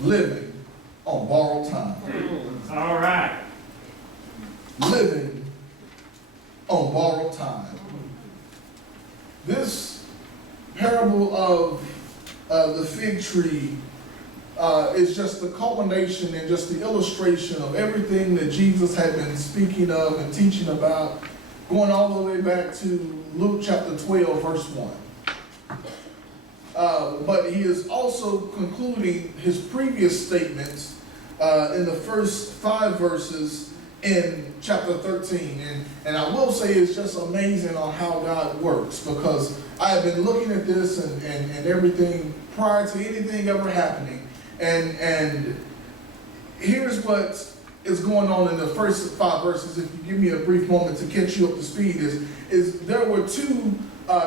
living on borrowed time. All right. Living on borrowed time. This parable of the fig tree is just the culmination and just the illustration of everything that Jesus had been speaking of and teaching about, going all the way back to Luke chapter 12, verse 1. But he is also concluding his previous statements in the first 5 verses in chapter 13. And I will say it's just amazing on how God works, because I have been looking at this and everything prior to anything ever happening. And here's what is going on in the first 5 verses. If you give me a brief moment to catch you up to speed, is there were 2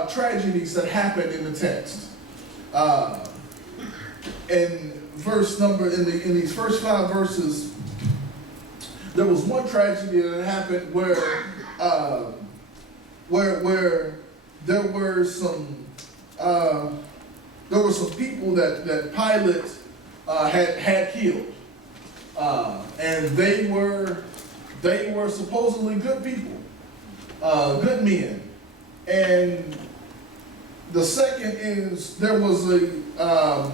tragedies that happened in the text. In these first 5 verses, there was one tragedy that happened where there were some people that Pilate had killed, and they were supposedly good people, good men. And the second is there was a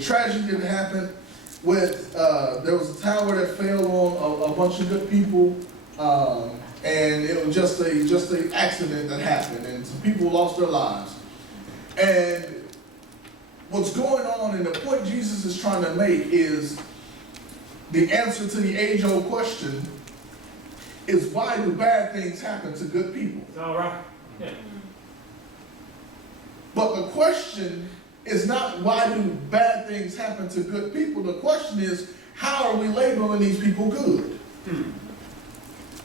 tragedy that happened with there was a tower that fell on a bunch of good people, and it was just a accident that happened, and some people lost their lives. And what's going on, and the point Jesus is trying to make is the answer to the age-old question is, why do bad things happen to good people? It's all right. Yeah. But the question is not, why do bad things happen to good people? The question is, how are we labeling these people good?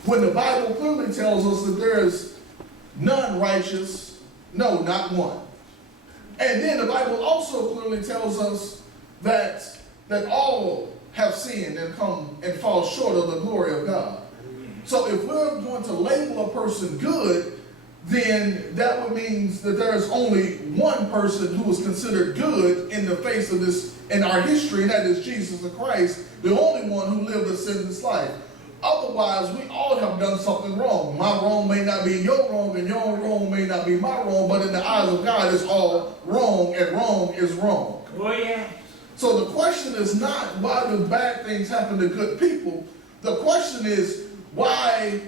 When the Bible clearly tells us that there is none righteous, no, not one. And then the Bible also clearly tells us that all have sinned and come and fall short of the glory of God. So if we're going to label a person good, then that would mean that there's only one person who is considered good in the face of this, in our history, and that is Jesus the Christ, the only one who lived a sinless life. Otherwise, we all have done something wrong. My wrong may not be your wrong, and your wrong may not be my wrong, but in the eyes of God, it's all wrong, and wrong is wrong. Oh, yeah. So the question is not, why do bad things happen to good people? The question is, why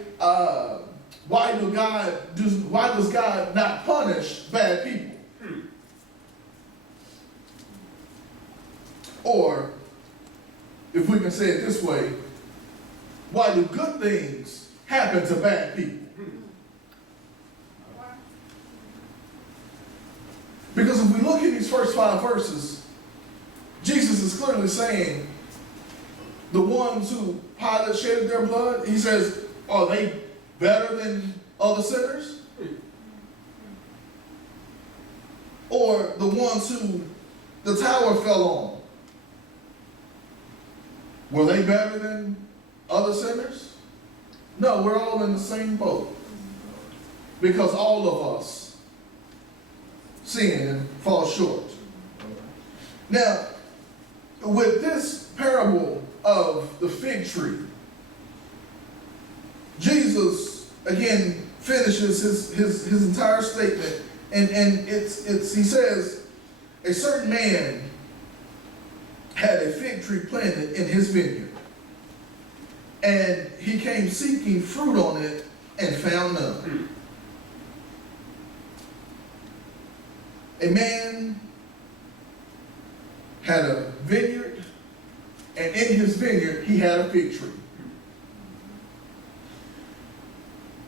does God not punish bad people? Or, if we can say it this way, why do good things happen to bad people? Because if we look at these first 5 verses, Jesus is clearly saying the ones who Pilate shedded their blood, he says, are they better than other sinners? Or the ones who the tower fell on, were they better than other sinners? No, we're all in the same boat, because all of us sin and fall short. Now, with this parable of the fig tree, Jesus again finishes his entire statement, and he says, a certain man had a fig tree planted in his vineyard, and he came seeking fruit on it and found none. A man had a vineyard, and in his vineyard he had a fig tree.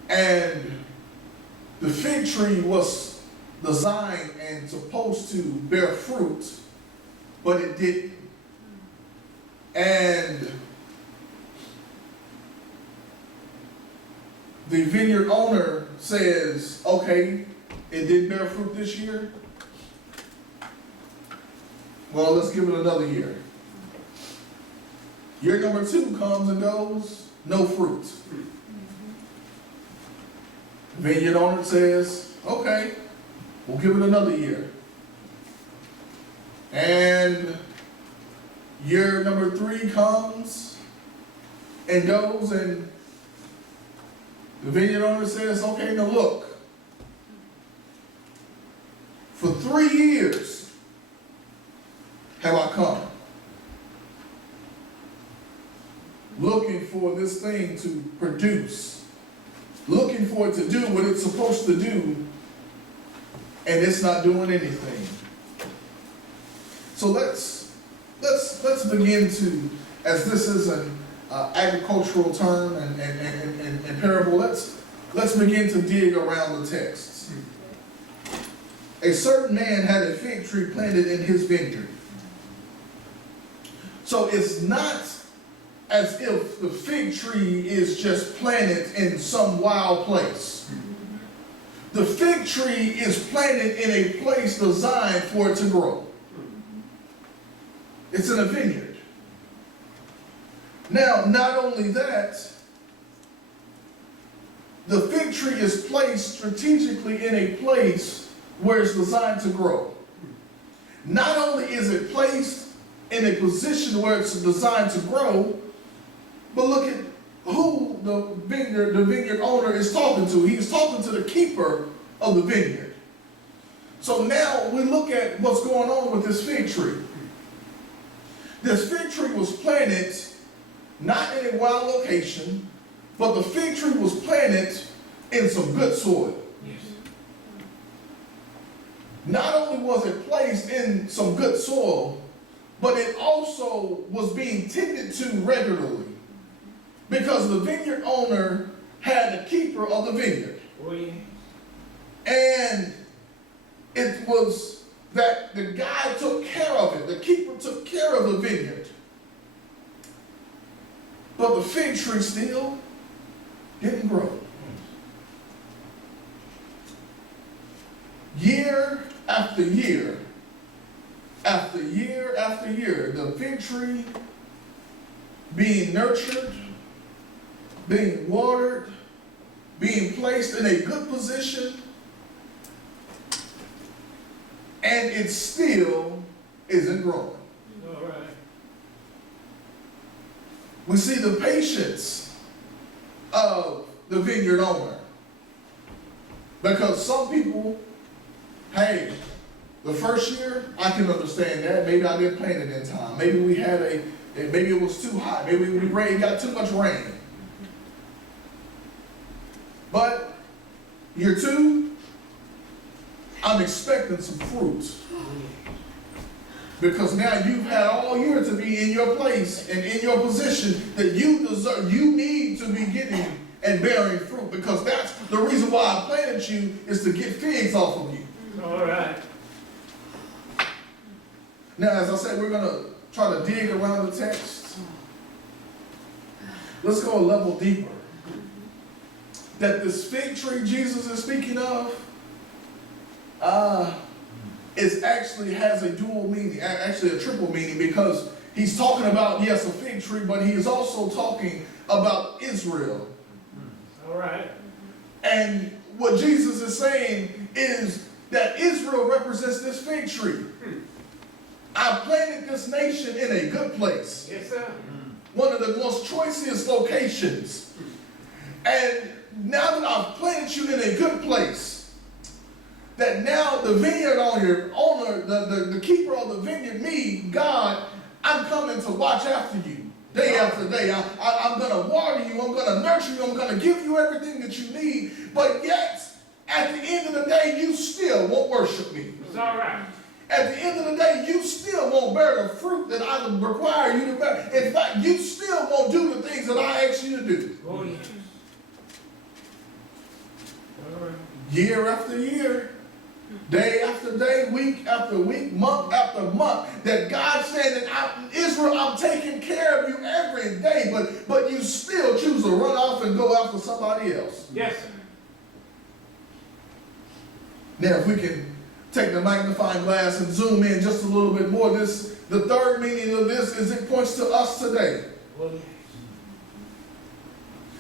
And the fig tree was designed and supposed to bear fruit, but it didn't. And the vineyard owner says, okay, it didn't bear fruit this year. Well, let's give it another year. Year number 2 comes and goes, no fruit. Vineyard owner says, okay, we'll give it another year. And Year number 3 comes and goes, and the vineyard owner says, okay, now look, for 3 years have I come, looking for this thing to produce, looking for it to do what it's supposed to do, and it's not doing anything. So let's begin to, as this is an agricultural term and parable, let's begin to dig around the texts. A certain man had a fig tree planted in his vineyard. So it's not as if the fig tree is just planted in some wild place. The fig tree is planted in a place designed for it to grow. It's in a vineyard. Now, not only that, the fig tree is placed strategically in a place where it's designed to grow. Not only is it placed in a position where it's designed to grow, but look at who the vineyard owner is talking to. He's talking to the keeper of the vineyard. So now we look at what's going on with this fig tree. This fig tree was planted not in a wild location, but the fig tree was planted in some good soil. Yes. Not only was it placed in some good soil, but it also was being tended to regularly, because the vineyard owner had a keeper of the vineyard. Oh, yeah. And it was that the guy took care of it. The keeper took care of the vineyard. But the fig tree still didn't grow. Year after year, after year after year, the fig tree being nurtured, being watered, being placed in a good position, and it still isn't growing. All right. We see the patience of the vineyard owner. Because some people, hey, the first year, I can understand that. Maybe I didn't plant it in time. Maybe we had maybe it was too hot. Maybe we got too much rain. But year 2, I'm expecting some fruit. Because now you've had all year to be in your place and in your position that you deserve. You need to be getting and bearing fruit, because that's the reason why I planted you, is to get figs off of you. All right. Now, as I said, we're going to try to dig around the text. Let's go a level deeper. That this fig tree Jesus is speaking of, it actually has a dual meaning, actually a triple meaning, because he's talking about, yes, a fig tree, but he is also talking about Israel. All right. And what Jesus is saying is that Israel represents this fig tree. I planted this nation in a good place, Yes, sir. one of the most choicest locations. And now that I've planted you in a good place, that now the vineyard owner, the keeper of the vineyard, me, God, I'm coming to watch after you day after day. I'm going to water you. I'm going to nurture you. I'm going to give you everything that you need. But yet, at the end of the day, you still won't worship me. It's all right. At the end of the day, you still won't bear the fruit that I require you to bear. In fact, you still won't do the things that I ask you to do. Oh, yes. All right. Year after year, day after day, week after week, month after month, that God said that Israel, I'm taking care of you every day, but you still choose to run off and go after somebody else. Yes, sir. Now, if we can take the magnifying glass and zoom in just a little bit more, the third meaning of this is it points to us today. Oh, yes.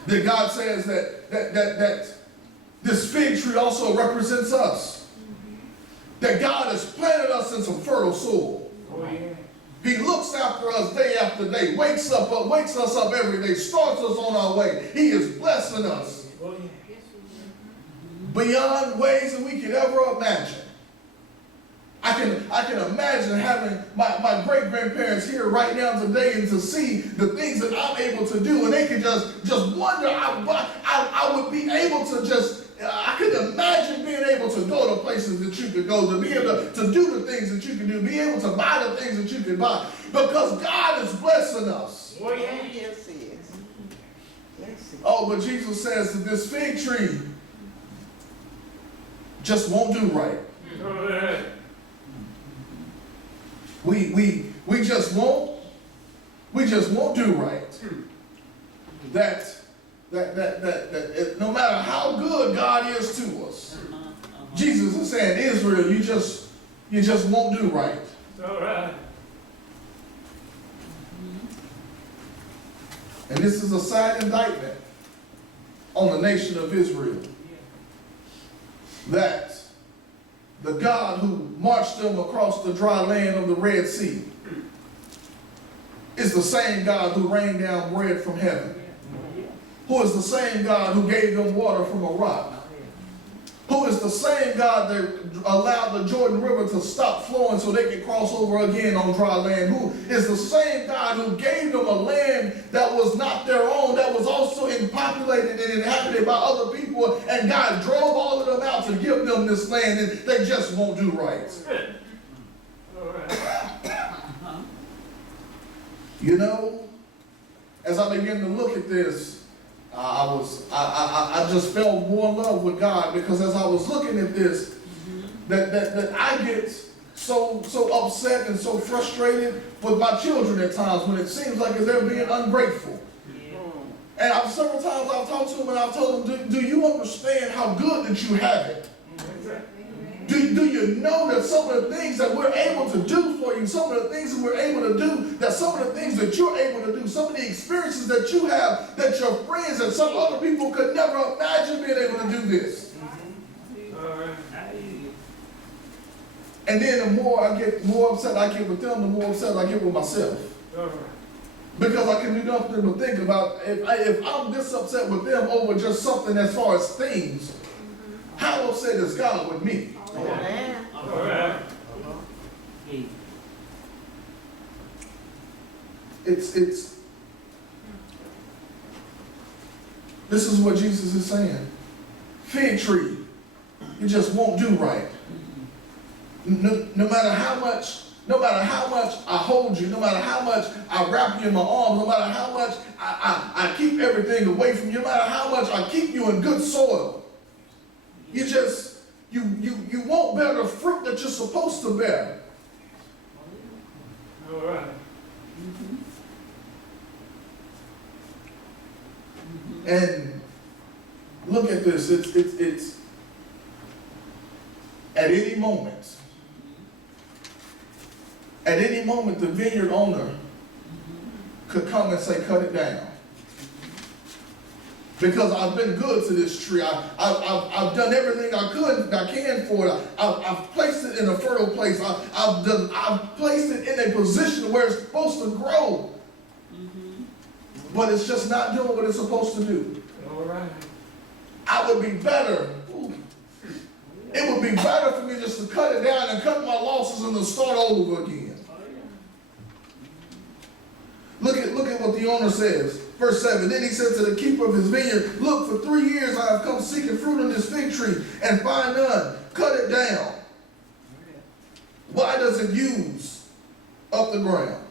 That God says that this fig tree also represents us. That God has planted us in some fertile soil. Oh, yeah. He looks after us day after day, wakes us up every day, starts us on our way. He is blessing us Oh, yeah. beyond ways that we could ever imagine. I can imagine having my great-grandparents here right now today and to see the things that I'm able to do, and they could just wonder. I would be able to I could imagine being able to go to places that you could go, to be able to do the things that you can do, be able to buy the things that you can buy, because God is blessing us. Oh, yeah. Yes, he is. Yes, he is. Oh, but Jesus says that this fig tree just won't do right. All right. We just won't do right. That no matter how good God is to us, Jesus is saying, Israel, you just won't do right. All right. And this is a sad indictment on the nation of Israel. That the God who marched them across the dry land of the Red Sea is the same God who rained down bread from heaven, who is the same God who gave them water from a rock, who is the same God that allowed the Jordan River to stop flowing so they could cross over again on dry land, who is the same God who gave them a land that was not their own, that was also populated and inhabited by other people, and God drove all of them out to give them this land, and they just won't do right. All right. You know, as I begin to look at this, I just fell more in love with God, because as I was looking at this, that I get so upset and so frustrated with my children at times when it seems like they're being ungrateful. And several times I've talked to them and I've told them, do you understand how good that you have it? Do you know that some of the things that we're able to do for you, some of the things that we're able to do, that some of the things that you're able to do, some of the experiences that you have, that your friends and some other people could never imagine being able to do this? All right. And then the more upset I get with them, the more upset I get with myself. All right. Because I can do nothing but think about, if I'm this upset with them over just something as far as things, how upset is God with me? Amen. All right. It's this is what Jesus is saying. Fig tree, you just won't do right. No matter how much I hold you, no matter how much I wrap you in my arms, no matter how much I keep everything away from you, no matter how much I keep you in good soil, you won't bear the fruit that you're supposed to bear. All right. And look at this. It's at any moment, the vineyard owner could come and say, cut it down. Because I've been good to this tree. I've done everything I can for it. I've placed it in a fertile place. I've placed it in a position where it's supposed to grow. But it's just not doing what it's supposed to do. All right. I would be better. It would be better for me just to cut it down and cut my losses and to start all over again. Look at what the owner says. Verse 7, then he said to the keeper of his vineyard, look, for 3 years I have come seeking fruit on this fig tree and find none. Cut it down. Why does it use up the ground?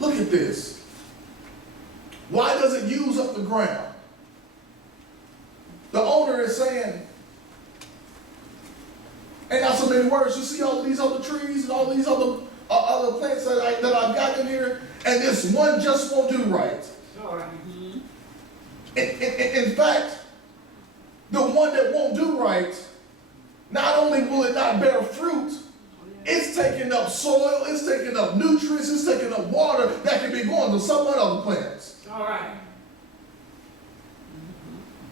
Look at this. Why does it use up the ground? The owner is saying, ain't not so many words. You see all these other trees and all these other plants that I've got in here, and this one just won't do right. All right. In fact, the one that won't do right, not only will it not bear fruit, it's taking up soil, it's taking up nutrients, it's taking up water that can be going to some other plants. All right.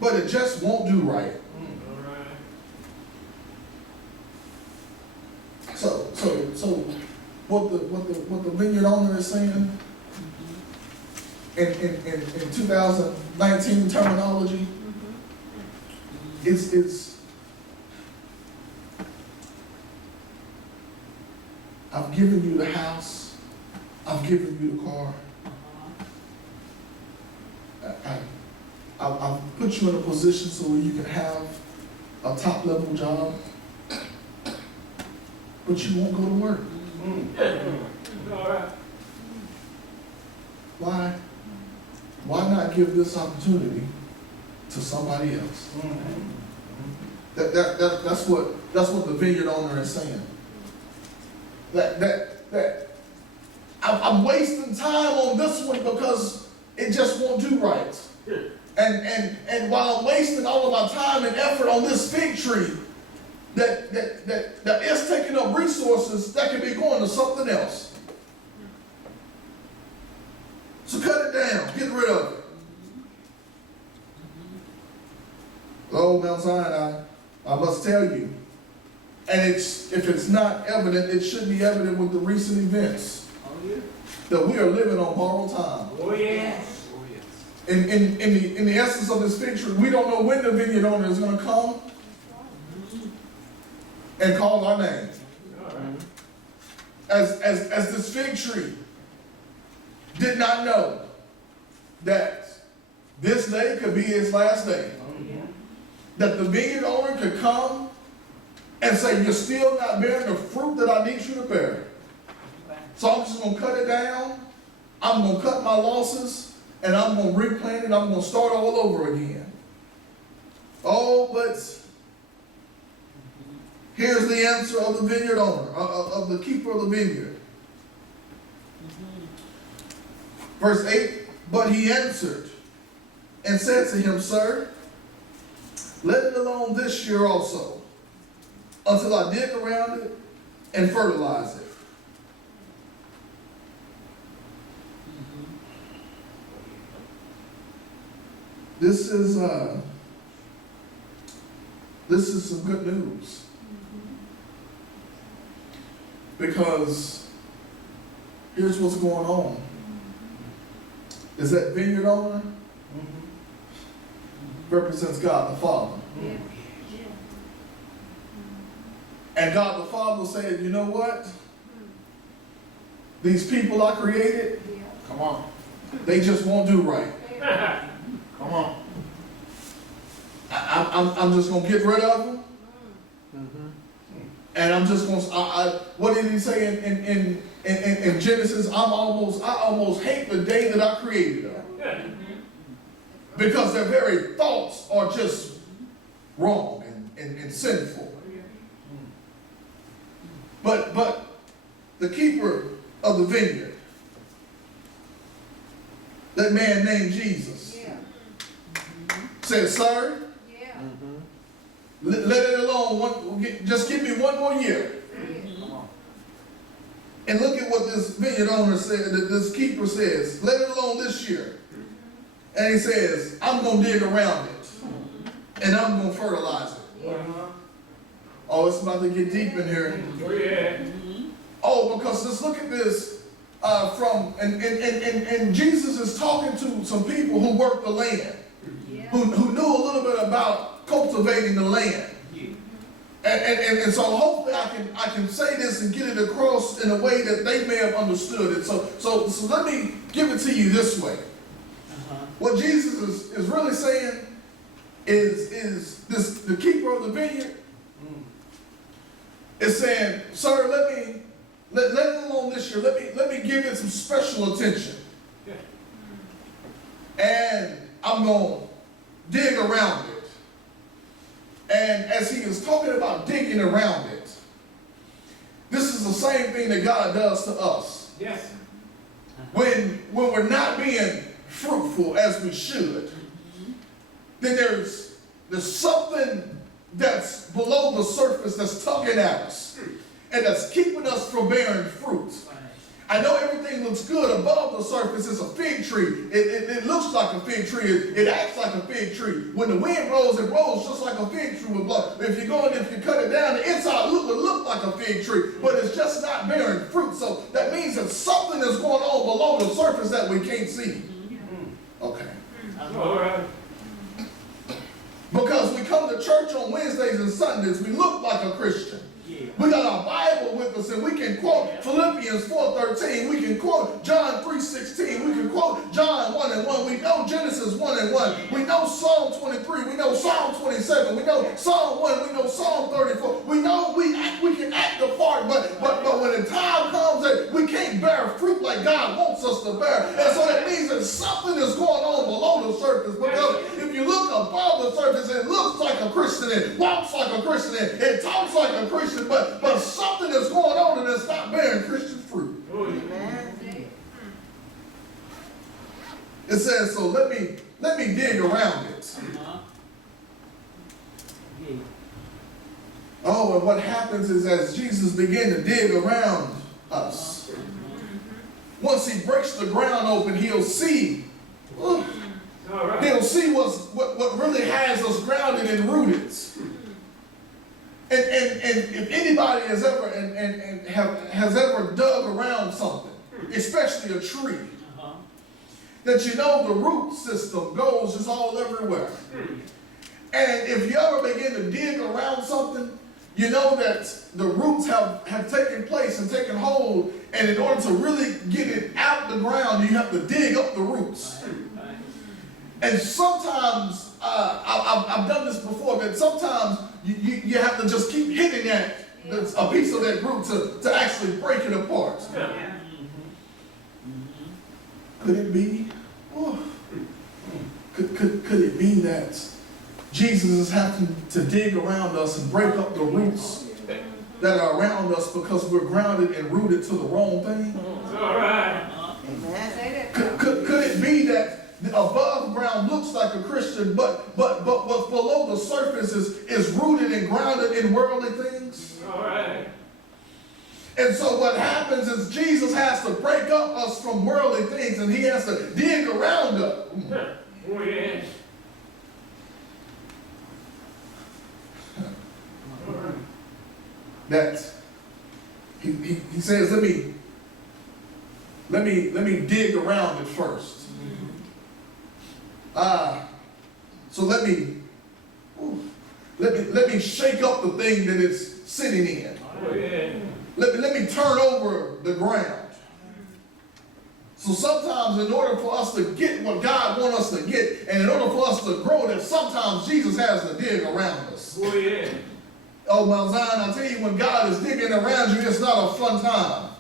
But it just won't do right. All right. So what the vineyard owner is saying in 2019 terminology? It's I've given you the house, I've given you the car, I've put you in a position so where you can have a top level job, but you won't go to work. All right. Why? Why not give this opportunity to somebody else? That's what the vineyard owner is saying. That I'm wasting time on this one because it just won't do right. And while I'm wasting all of my time and effort on this fig tree, that is taking up resources that could be going to something else. So cut it down, get rid of it. Oh, Mount Zion, I must tell you, and if it's not evident, it should be evident with the recent events, that we are living on borrowed time. Oh, yes. In the essence of this fig tree, we don't know when the vineyard owner is going to come and call our name. All right. As this fig tree did not know that this day could be his last day. That the vineyard owner could come and say, you're still not bearing the fruit that I need you to bear. So I'm just going to cut it down. I'm going to cut my losses. And I'm going to replant it. I'm going to start all over again. Oh, but here's the answer of the vineyard owner, of the keeper of the vineyard. Verse 8, but he answered and said to him, Sir, let it alone this year also, until I dig around it and fertilize it. This is some good news, because here's what's going on. Is that vineyard owner represents God the Father. And God the Father said, you know what? These people I created, come on, they just won't do right. Come on. I'm just going to get rid of them. And I'm just going to, what did he say in Genesis? I almost hate the day that I created them. Because their very thoughts are just wrong and sinful. But the keeper of the vineyard, that man named Jesus, said, Sir, let it alone. Just give me one more year. And look at what this vineyard owner said, that this keeper says, let it alone this year. And he says, I'm going to dig around it. And I'm going to fertilize it. Oh, it's about to get deep in here. Oh, yeah. Oh, because let's look at this and Jesus is talking to some people who work the land. Who knew a little bit about cultivating the land. And so hopefully I can say this and get it across in a way that they may have understood it. So let me give it to you this way. What Jesus is really saying is this: the keeper of the vineyard is saying, Sir, let it alone this year. Let me give it some special attention. And I'm going to dig around it. And as he is talking about digging around it, this is the same thing that God does to us. Yes. When we're not being fruitful as we should, then there's something that's below the surface that's tugging at us and that's keeping us from bearing fruit. I know everything everything looks good above the surface, it's a fig tree. It looks like a fig tree. It acts like a fig tree. When the wind blows, it blows just like a fig tree would blow. If you go and if you cut it down, the inside would look like a fig tree, but it's just not bearing fruit. So that means that something is going on below the surface that we can't see. Okay. All right. Because we come to church on Wednesdays and Sundays, we look like a Christian. We got our Bible with us and we can quote Philippians 4:13. We can quote John 3:16. We can quote John 1:1. We know Genesis 1:1. We know Psalm 23. We know Psalm 27. We know Psalm 1. We know Psalm 34. We know we can act the part, but when the time comes that we can't bear fruit like God wants us to bear. And so that means that something is going on below the surface. Because if you look above the surface, it looks like a Christian. It walks like a Christian. It talks like a Christian. But something is going on and it's not bearing Christian fruit. Amen. It says, so let me dig around it. Oh, and what happens is as Jesus began to dig around us, once he breaks the ground open, he'll see. He'll see what really has us grounded and rooted. And if anybody has ever has ever dug around something, especially a tree, that you know the root system goes just all everywhere. And if you ever begin to dig around something, you know that the roots have taken place and taken hold, and in order to really get it out the ground, you have to dig up the roots. And sometimes, I've done this before, that sometimes you have to just keep hitting at a piece of that root to actually break it apart. Could it be? Could it be that Jesus is having to dig around us and break up the roots that are around us because we're grounded and rooted to the wrong thing? All right. Amen. Could it be that the above ground looks like a Christian, but what's below the surface is rooted and grounded in worldly things? All right. And so what happens is Jesus has to break up us from worldly things, and he has to dig around us. Oh, yeah. All right. That he says, let me dig around it first. So let me shake up the thing that it's sitting in. Oh, yeah. Let me turn over the ground. So sometimes in order for us to get what God wants us to get, and in order for us to grow, that sometimes Jesus has to dig around us. Oh, yeah. Oh, Mount Zion, I tell you, when God is digging around you, it's not a fun time.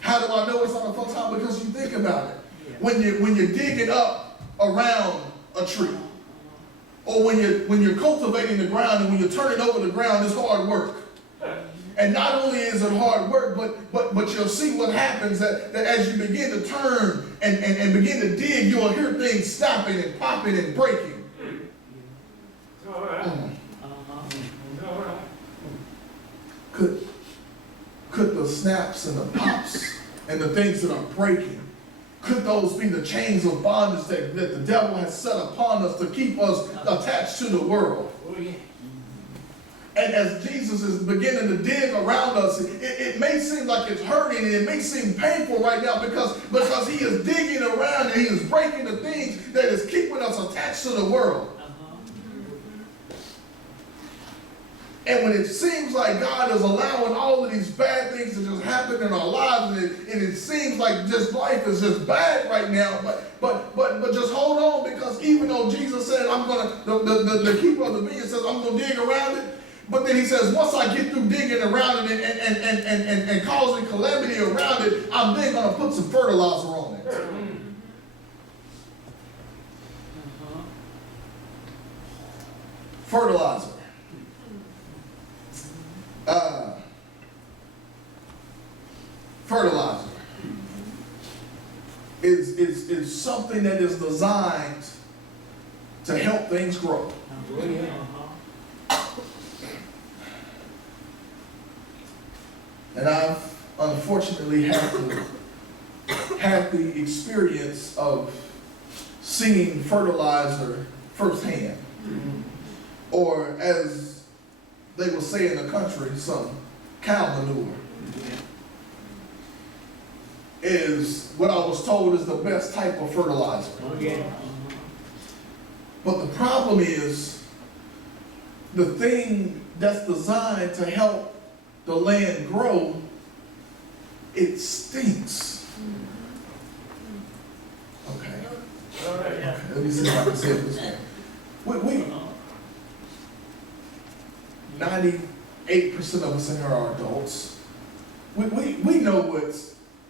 How do I know it's not a fun time? Because you think about it. When you're digging up around a tree, or when you're cultivating the ground and when you're turning over the ground, it's hard work. And not only is it hard work, but you'll see what happens that as you begin to turn and begin to dig, you'll hear things stopping and popping and breaking. All right. All right. Could the snaps and the pops and the things that are breaking, could those be the chains of bondage that the devil has set upon us to keep us attached to the world? Oh, yeah. And as Jesus is beginning to dig around us, it may seem like it's hurting and it may seem painful right now because he is digging around and he is breaking the things that is keeping us attached to the world. And when it seems like God is allowing all of these bad things to just happen in our lives, and it seems like just life is just bad right now, but just hold on, because even though Jesus said, the keeper of the vineyard says, I'm going to dig around it, but then he says, once I get through digging around it and causing calamity around it, I'm then going to put some fertilizer on it. Fertilizer. Fertilizer is something that is designed to help things grow. And I've unfortunately had the experience of seeing fertilizer firsthand. Or as they will say in the country, some cow manure is what I was told is the best type of fertilizer. Oh, yeah. But the problem is the thing that's designed to help the land grow, it stinks. Okay. All right. Okay, let me see if I can say it this way. We 98% of us in here are adults. We know what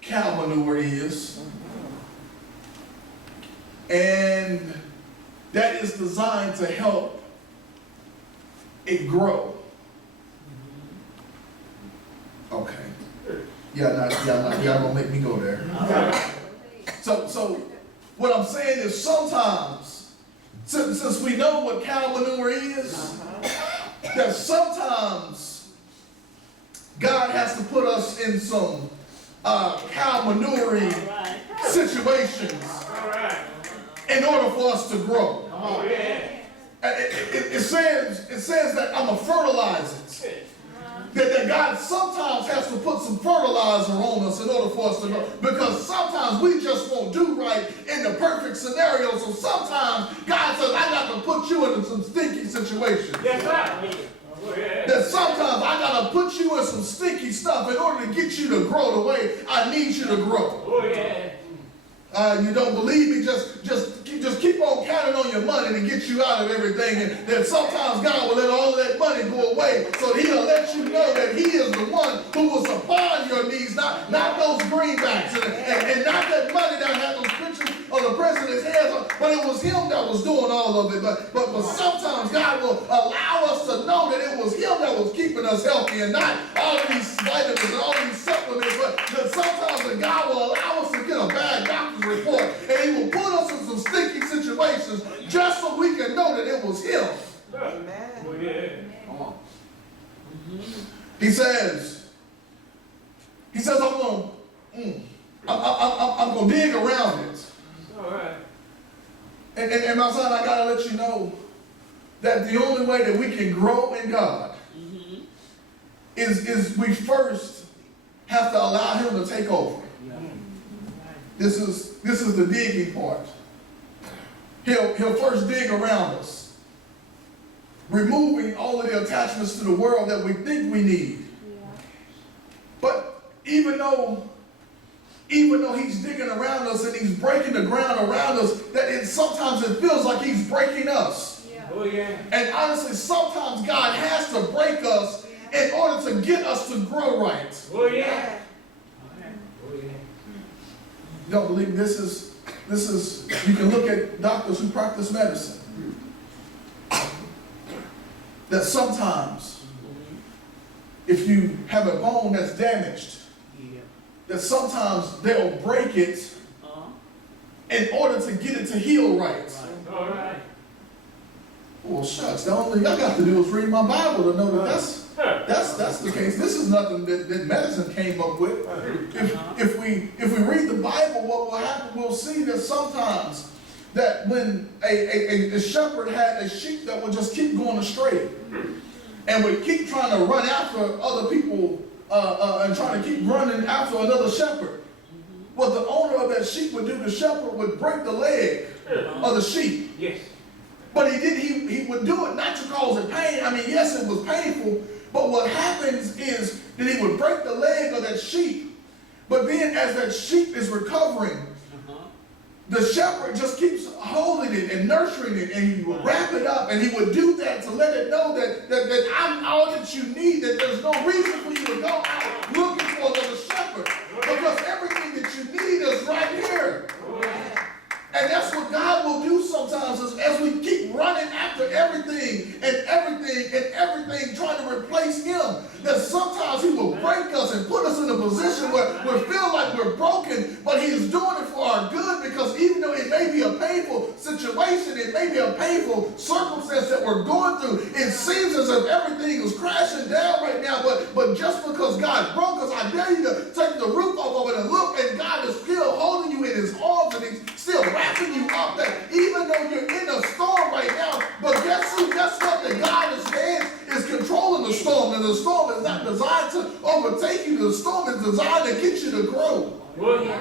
cow manure is. And that is designed to help it grow. Okay. Y'all gonna make me go there. All right. So what I'm saying is sometimes, since we know what cow manure is, that sometimes God has to put us in some cow manuring situations All right. in order for us to grow. Oh, yeah. It says that I'm a fertilizer. That God sometimes has to put some fertilizer on us in order for us to grow. Because sometimes we just won't do right in the perfect scenario. So sometimes God says, I got to put you in some stinky situations. Yes, sir. Oh, yeah. That sometimes I got to put you in some stinky stuff in order to get you to grow the way I need you to grow. Oh, yeah. You don't believe me? Just keep on counting on your money to get you out of everything. And then sometimes God will let all of that money go away so that He'll let you know that He is the one who will supply your needs, not those greenbacks and not that money that had those pictures of the president's heads on, but it was Him that was doing all of it. But sometimes God will allow us to know that it was Him that was keeping us healthy and not all of these vitamins and all these supplements, but that sometimes that God will allow us to get a bad doctor's report and He will put us in some sticky situations just so we can know that it was Him. Amen. Oh, yeah. He says, I'm gonna dig around it. All right. And my son, I gotta let you know that the only way that we can grow in God is we first have to allow Him to take over. This is the digging part. He'll first dig around us, removing all of the attachments to the world that we think we need. But even though He's digging around us and He's breaking the ground around us, that sometimes it feels like He's breaking us. Oh, yeah. And honestly, sometimes God has to break us in order to get us to grow right. Oh, yeah. Oh, yeah. You don't believe me? This is, you can look at doctors who practice medicine. That sometimes, if you have a bone that's damaged, that sometimes they'll break it in order to get it to heal right. All right. Well, shucks, the only thing I got to do is read my Bible to know that that's the case. This is nothing that medicine came up with. If we read the Bible, what will happen? We'll see that sometimes that when a shepherd had a sheep that would just keep going astray and would keep trying to run after other people and trying to keep running after another shepherd, what the owner of that sheep would do, the shepherd would break the leg of the sheep. Yes. But he would do it not to cause it pain. I mean, yes, it was painful, but what happens is that he would break the leg of that sheep. But then as that sheep is recovering, the shepherd just keeps holding it and nurturing it, and he would wrap it up, and he would do that to let it know that I'm all that you need, that there's no reason for you to go out looking for another shepherd, because everything that you need is right here. And that's what God will do sometimes is as we keep running after everything, trying to replace Him, that sometimes He will break us and put us in a position where we feel like we're broken, but He is doing it for our good, because even though it may be a painful situation, it may be a painful circumstance that we're going through, it seems as if everything is crashing down right now, but just because God broke us, I dare you to take the designed to get you to grow. Oh, yeah.